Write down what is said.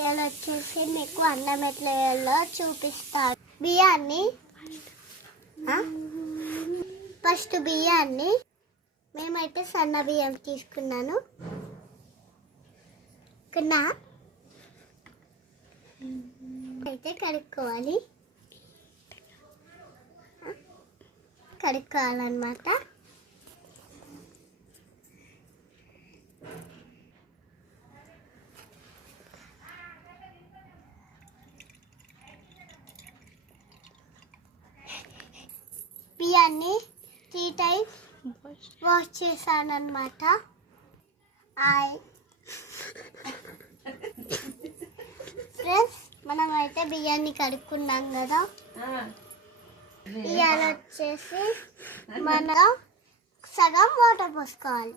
ఇలా వచ్చేసి మీకు అన్నం ఎట్లా వేయాలో చూపిస్తాను. బియ్యాన్ని ఫస్ట్ బియ్యాన్ని మేమైతే సన్న బియ్యం తీసుకున్నాను. అయితే కడుక్కోవాలన్నమాట. బియ్యాన్ని 3 టైమ్స్ వాష్ చేశానన్నమాట. ఫ్రెండ్స్, మనమైతే బియ్యాన్ని కడుక్కున్నాం కదా. బియ్యాలు వచ్చేసి మనం సగం వాటర్ పోసుకోవాలి.